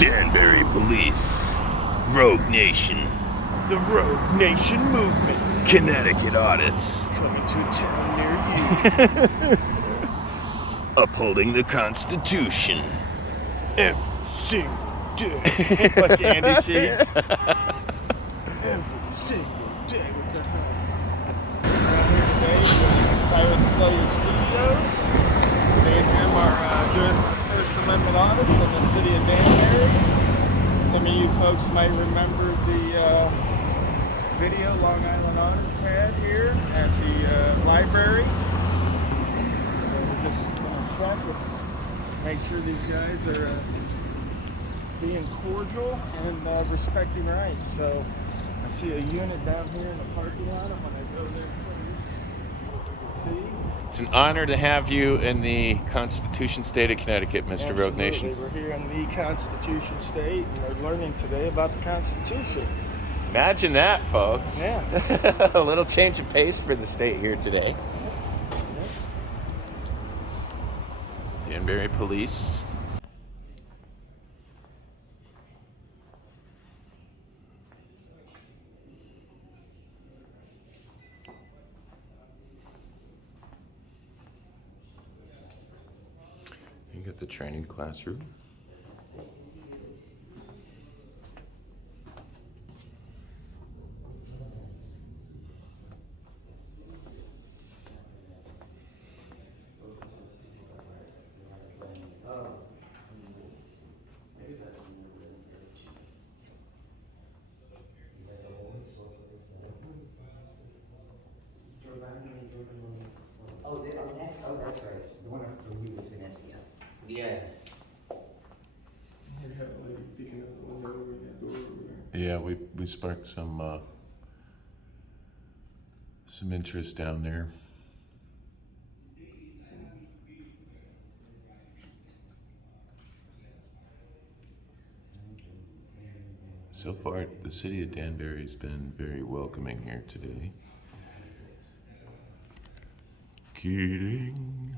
Danbury Police. Rogue Nation. The Rogue Nation movement. Connecticut audits. Coming to a town near you. Upholding the Constitution. Every single day. Like Andy Sheets. Every single day with the around here today with Private Slayer Studios. They and him are doing First Amendment audits in the city of Danbury. Some of you folks might remember the video Long Island Audits had here at the library. So we're just going to check and make sure these guys are being cordial and respecting rights. So I see a unit down here in the parking lot. I'm going to go there first. See? It's an honor to have you in the Constitution State of Connecticut, Mr. Rogue Nation. We're here in the Constitution State, and we're learning today about the Constitution. Imagine that, folks. Yeah. A little change of pace for the state here today. Danbury Police. You got the training classroom. That's right. The one from you was Vanessa. Yes. You have a lady picking up the window over that door over there. Yeah, we sparked some interest down there. So far, the city of Danbury has been very welcoming here today. Kidding.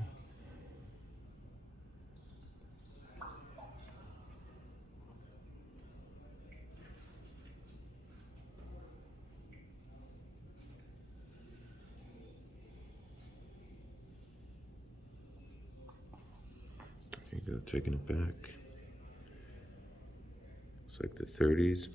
There you go, taking it back. It's like the 30s.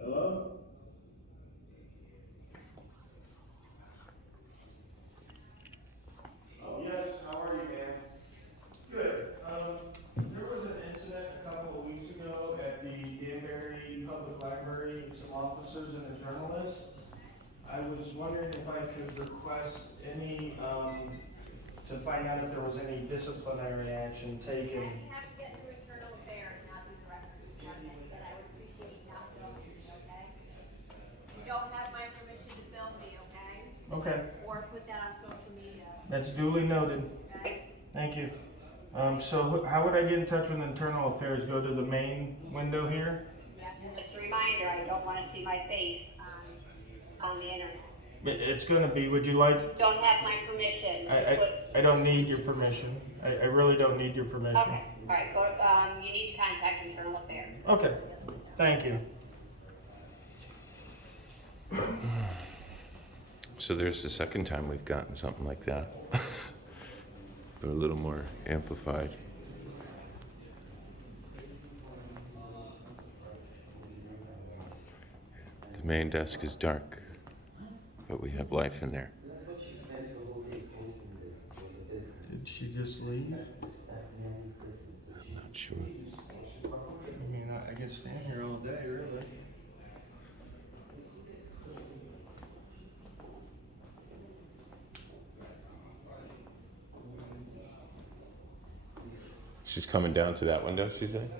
Hello? Oh, yes. How are you, man? Good. There was an incident a couple of weeks ago at the Danbury Public Library with some officers and a journalist. I was wondering if I could request any, to find out if there was any disciplinary action taken. I have to get into internal affairs, not the records department, but I would appreciate you not filming me, okay? You don't have my permission to film me, okay? Okay, Or put that on social media, that's duly noted. okay? Thank you. So how would I get in touch with internal affairs? Go to the main window here? Yes, and just a reminder, I don't wanna see my face on the internet. It's gonna be, would you like, You don't have my permission to put. I don't need your permission. I really don't need your permission. Okay, alright, go, you need to contact internal affairs. Okay, thank you. So there's the second time we've gotten something like that, but a little more amplified. The main desk is dark, but we have life in there. Did she just leave? I'm not sure. I mean, I could stand here all day, really. She's coming down to that window, she said?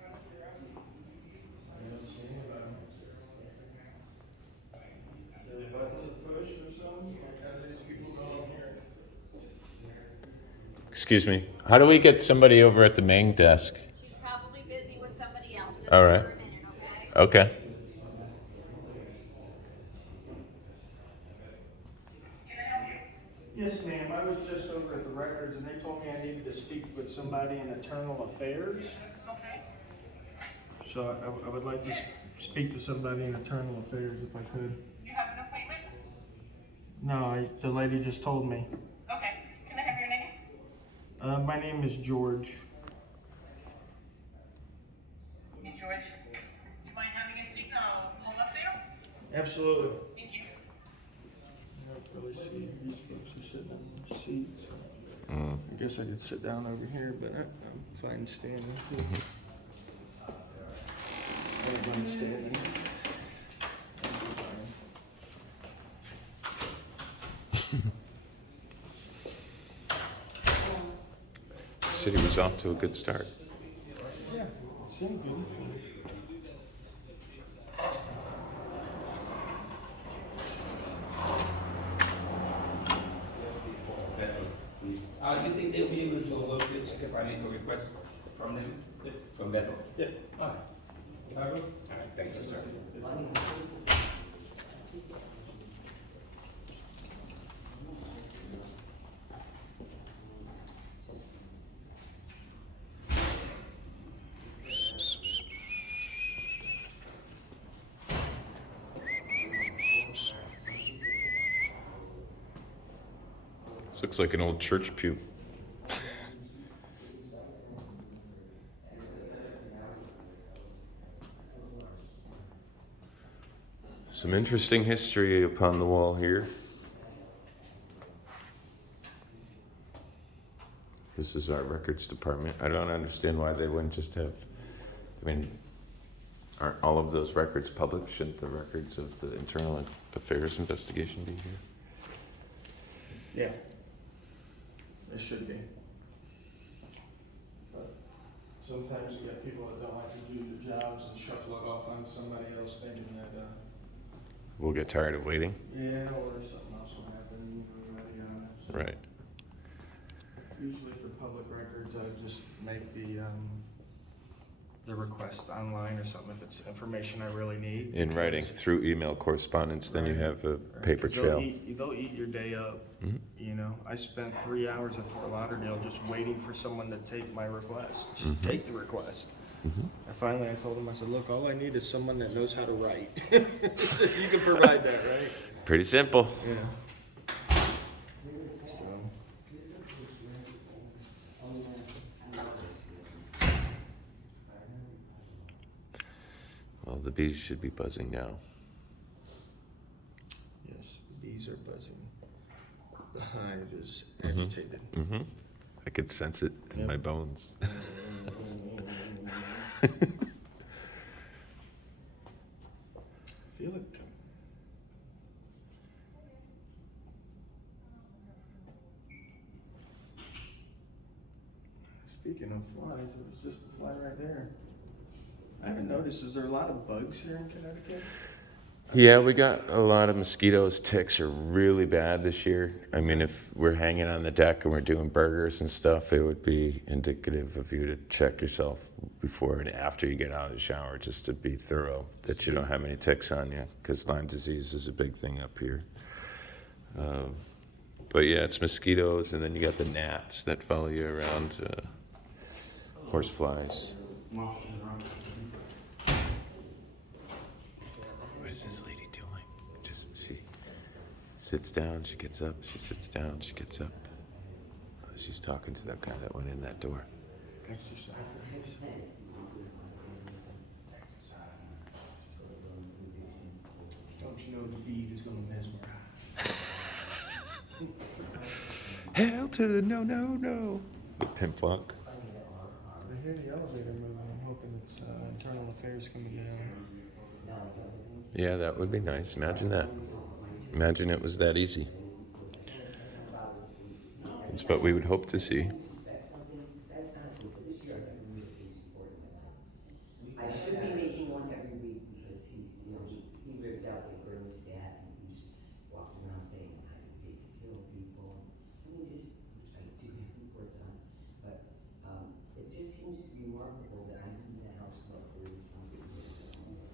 I don't see anybody. Is it a button to push or something? Like how do these people go in here? Excuse me. How do we get somebody over at the main desk? She's probably busy with somebody else, just All give right. her a minute, Okay. Yes, ma'am. I was just over at the records and they told me I needed to speak with somebody in internal affairs. Okay. So I would like to speak to somebody in internal affairs if I could. You have an appointment? No, the lady just told me. Okay. Can I have your name? My name is George. Hey, George. Do you mind having a seat? I'll pull up there. Absolutely. Thank you. I don't really see these folks are sitting in their seats. I guess I could sit down over here, but I'm fine standing too. I don't mind standing. The city was off to a good start. Yeah, seemed good. You think they'll be able to look and check if I make a request from them? From Bethel? Yeah. All right, thank you, sir. This looks like an old church pew. Some interesting history upon the wall here. This is our records department. I don't understand why they wouldn't just have, I mean, aren't all of those records public? Shouldn't the records of the internal affairs investigation be here? Yeah. It should be. But sometimes you get people that don't like to do their jobs and shuffle it off on somebody else thinking that, We'll get tired of waiting. yeah, or something else will happen, you know, to be honest. Right. Usually for public records, I just make the request online or something if it's information I really need. In writing, through email correspondence, then you Right. have a Right, paper 'cause trail. They'll eat your day up, Mhm. you know. I spent 3 hours at Fort Lauderdale just waiting for someone to take my request, just Mhm. take the request. Mhm. And finally I told him, I said, look, all I need is someone that knows how to write. So you can provide that, right? Pretty simple. Yeah. So, Well, the bees should be buzzing now. yes, the bees are buzzing. The hive is Mhm. agitated. Mm-hmm. I could sense it in Yep. my bones. Feel it. Speaking of flies, it was just a fly right there. I haven't noticed, is there a lot of bugs here in Connecticut? Yeah, we got a lot of mosquitoes. Ticks are really bad this year. I mean, if we're hanging on the deck and we're doing burgers and stuff, it would be indicative of you to check yourself before and after you get out of the shower, just to be thorough that you don't have any ticks on you, because Lyme disease is a big thing up here. But yeah, it's mosquitoes, and then you got the gnats that follow you around, horseflies. What is this lady doing? Just she sits down, she gets up, she sits down, she gets up. She's talking to that guy that went in that door. Exercise. Don't you know the bead is gonna mesmerize? Hell to the no, no, no. The pimplunk. I hear the elevator moving, I'm hoping it's internal affairs coming down. Yeah, that would be nice. Imagine that. Imagine it was that easy. It's what we would hope to see. I should be making one every week because he's, you know, he ripped out the thermostat and he's walking around saying, I think to kill people. I mean, just, which I do have reports on, but, it just seems remarkable that I'm in the house about 30 times a year.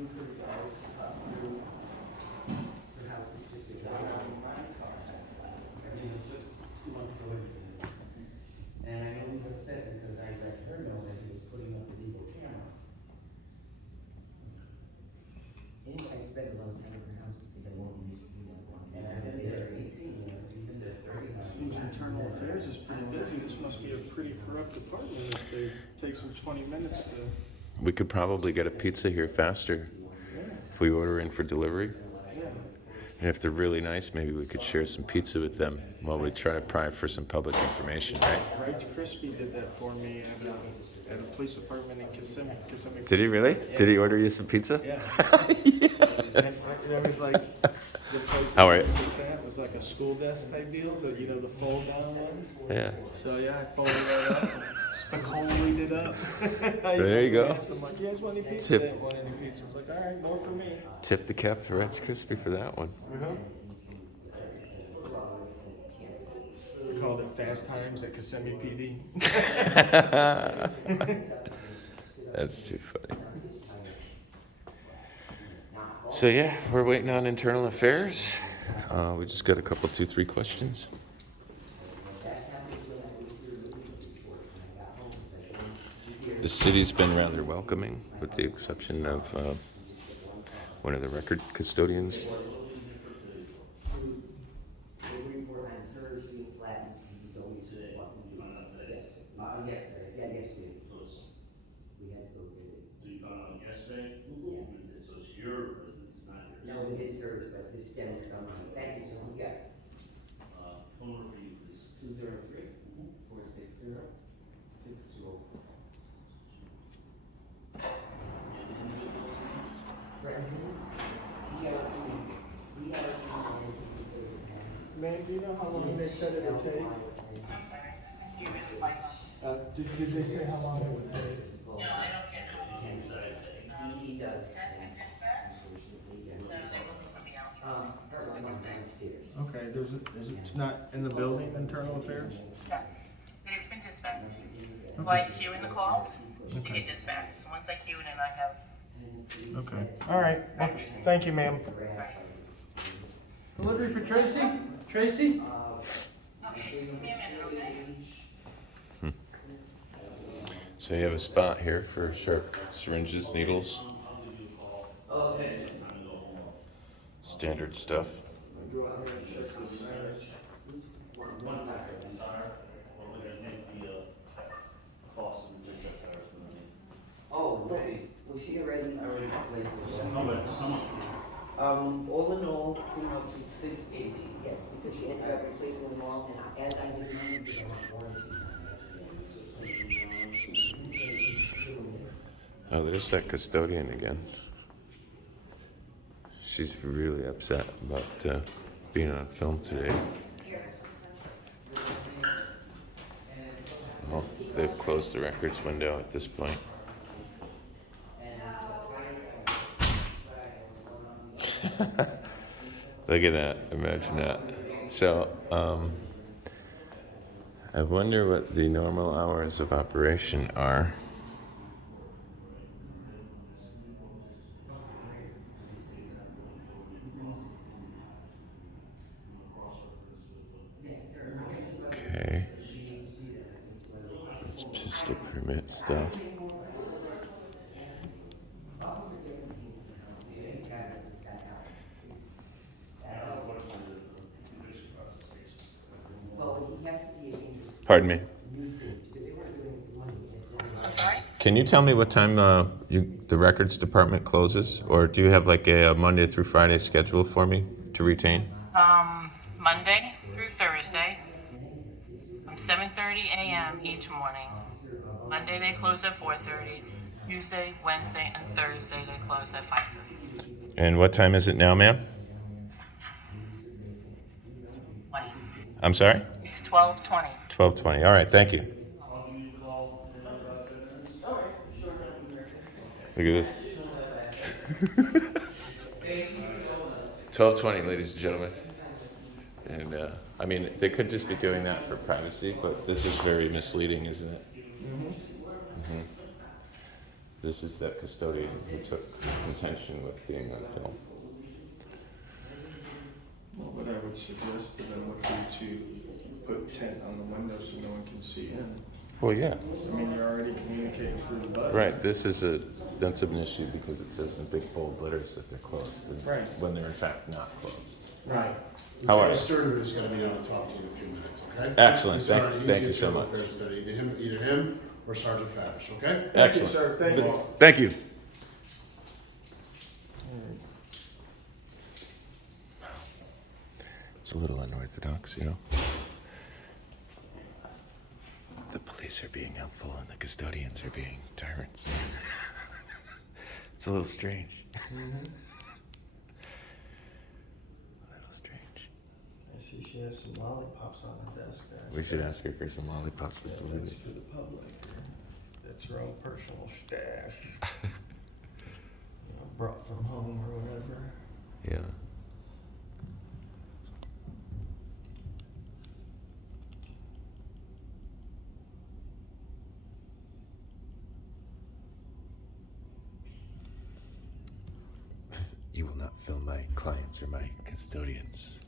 Blueberry guys up through. Her house is just a guy on my car. And it was just 2 months ago. And I know he's upset because I let her know that he was putting up illegal camera. And I spent a long time at her house because I won't be used to doing that. And I've been there 18 years, even to 30. Seems internal affairs is pretty busy. This must be a pretty corrupt department if they take some 20 minutes to. We could probably get a pizza here faster if we order in for delivery. Yeah. And if they're really nice, maybe we could share some pizza with them while we try to pry for some public information, right? Rich Crispy did that for me at a police department in Kissimmee. Did he really? Yeah. Did he order you some pizza? Yeah. Yes. It was like the place How are you? it was like a school desk type deal, but you know the fold down ones. Yeah. So yeah, I folded that up, spicolied it up. There you go. I'm like, you guys want any pizza? Tip. They didn't want any pizza. I was like, all right, more for me. Tip the cap to Red's Crispy for that one. We called it Fast Times at Kissimmee PD. That's too funny. So yeah, we're waiting on internal affairs. We just got a couple, 2-3 questions. The city's been rather welcoming, with the exception of one of the record custodians. No, it is hers, but this stems from mine. Thank you so much. Yes. Phone number for you, please. 203-460-62. Man, do you know how long they said it would take? Did they say how long it would take? No, I don't get how. He does. No, they will be somebody else. Her one downstairs. Okay, it's not in the building, internal affairs? Yeah. It's been dispatched. So I queue in the calls to get dispatched. So once I queue it in, I have. Okay, all right, well, thank you, ma'am. Delivery for Tracy? Tracy? Okay, give me a minute, okay? So you have a spot here for sharp syringes, needles. Standard stuff. Go out there and check the signage. Oh, okay. Was she already? All in all, came out to 680. Yes, because she ended up replacing them all, and as I did mine, because I want warranty. Oh, there's that custodian again. She's really upset about being on film today. Well, they've closed the records window at this point. Look at that, imagine that. So, I wonder what the normal hours of operation are. Okay. That's pistol permit stuff. Pardon me. I'm sorry? Can you tell me what time the records department closes? Or do you have like a Monday through Friday schedule for me to retain? Monday through Thursday, from 7:30 a.m. each morning. Monday they close at 4:30. Tuesday, Wednesday, and Thursday they close at 5:30. And what time is it now, ma'am? What? I'm sorry? It's 12:20. 12:20. All right, thank you. Look at this. 12:20, ladies and gentlemen. And I mean, they could just be doing that for privacy, but this is very misleading, isn't it? Mm-hmm. This is that custodian who took contention with being on film. Well, what I would suggest to them would be to put tent on the window so no one can see in. Well, yeah. I mean, you're already communicating through the button. Right, that's an issue because it says in big bold letters that they're closed. And Right. when they're in fact not closed. Right. How are Lieutenant you? Sturter is gonna be down to talk to you in a few minutes, okay? Excellent. He's already- Thank you he's so the much. Internal Affairs Study, either him or Sergeant Favish, okay? Thank you, Excellent. sir. Thank you. Thank you. It's a little unorthodox, you know? The police are being helpful and the custodians are being tyrants. It's a little strange. A little strange. I see she has some lollipops on her desk there. We should ask her for some lollipops before we That's leave. for the public. That's her own personal stash. Brought from home or whatever. Yeah. You will not film my clients or my custodians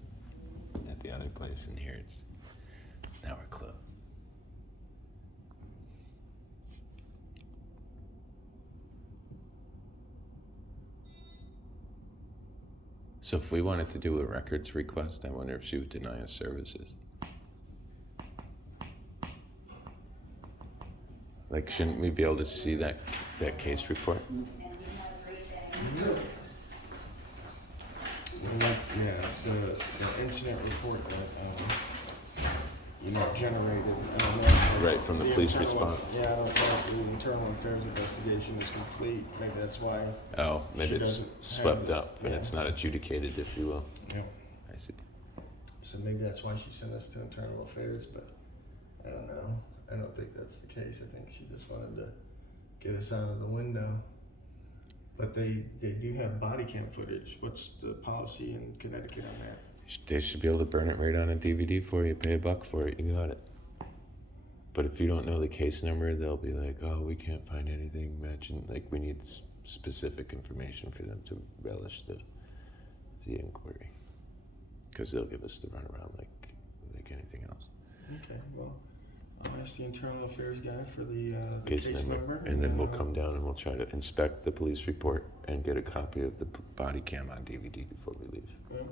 at the other place, and here it's now we're closed. So if we wanted to do a records request, I wonder if she would deny us services. Like, shouldn't we be able to see that case report? Yeah, the incident report that, generated, I don't know. if Right, from the police internal- response. Yeah, I don't know if the internal affairs investigation is complete, maybe that's why. Oh, maybe She it's doesn't have swept it, up and yeah. it's not adjudicated, if you will. Yeah. I see. So maybe that's why she sent us to internal affairs, but I don't know. I don't think that's the case. I think she just wanted to get us out of the window. But they do have body cam footage. What's the policy in Connecticut on that? They should be able to burn it right on a DVD for you, pay $1 for it, you got it. But if you don't know the case number, they'll be like, oh, we can't find anything matching. Like, we need specific information for them to relish the inquiry. Because they'll give us the runaround like anything else. Okay, well, I'll ask the internal affairs guy for the Case number. And then we'll come down and we'll try to inspect the police report and get a copy of the body cam on DVD before we leave. Yeah.